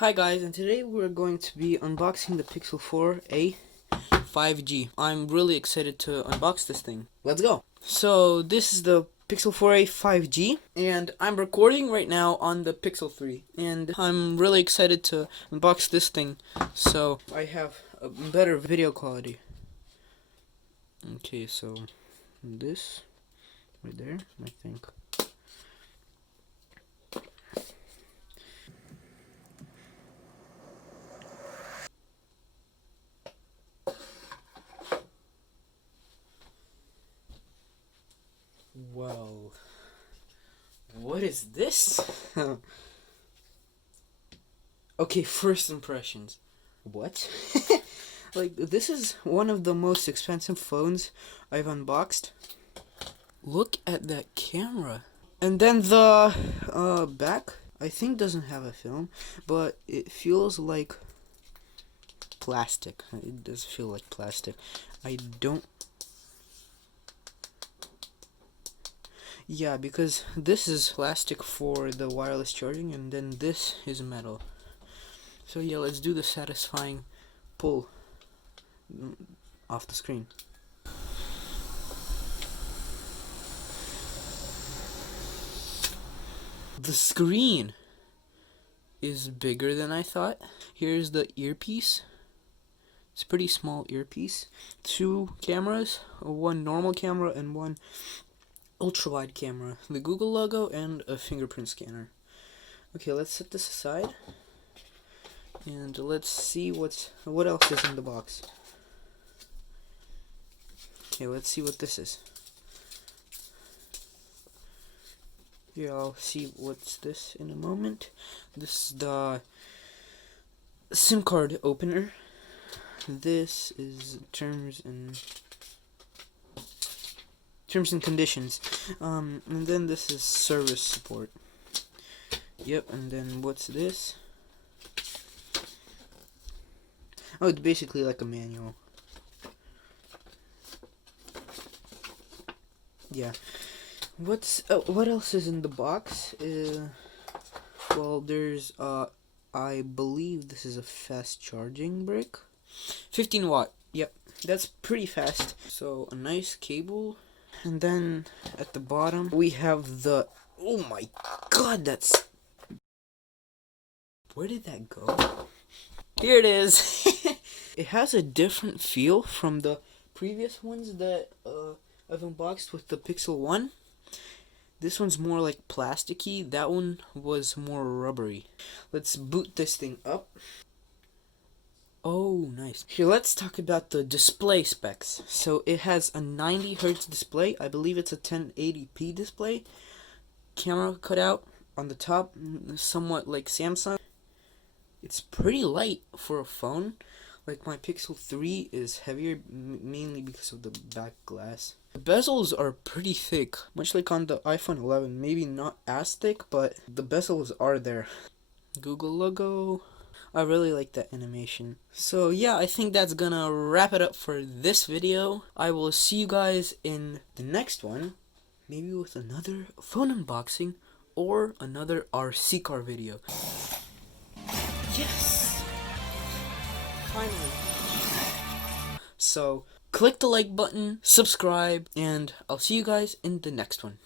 Hi guys, and today we're going to be unboxing the Pixel 4a 5G. I'm really excited to unbox this thing. Let's go! So this is the Pixel 4a 5G, and I'm recording right now on the Pixel 3. And I'm really excited to unbox this thing, so I have a better video quality. Okay, so this right there, I think. Well, what is this? Okay, first impressions. What? Like, this is one of the most expensive phones I've unboxed. Look at that camera. And then the back, I think doesn't have a film, but it feels like plastic. It does feel like plastic. I don't... Yeah, because this is plastic for the wireless charging, and then this is metal. So yeah, let's do the satisfying pull off the screen. The screen is bigger than I thought. Here's the earpiece. It's a pretty small earpiece. Two cameras, one normal camera and one ultra wide camera. The Google logo and a fingerprint scanner. Okay, let's set this aside. And let's see what else is in the box. Okay, let's see what this is. Yeah, I'll see what's this in a moment. This is the SIM card opener. This is terms and conditions. And then this is service support. Yep, and then what's this? Oh, it's basically like a manual. Yeah. What else is in the box? Well, there's I believe this is a fast charging brick. 15 watt. Yep, that's pretty fast. So a nice cable, and then at the bottom we have the... Oh my god, that's... Where did that go? Here it is. It has a different feel from the previous ones that I've unboxed with the Pixel 1. This one's more like plasticky. That one was more rubbery. Let's boot this thing up. Oh, nice. Here, let's talk about the display specs. So it has a 90 Hz display. I believe it's a 1080p display. Camera cutout on the top, somewhat like Samsung. It's pretty light for a phone. Like, my Pixel 3 is heavier, mainly because of the back glass. The bezels are pretty thick, much like on the iPhone 11. Maybe not as thick, but the bezels are there. Google logo. I really like that animation. So yeah, I think that's gonna wrap it up for this video. I will see you guys in the next one, maybe with another phone unboxing or another RC car video. Yes! Finally. So click the like button, subscribe, and I'll see you guys in the next one.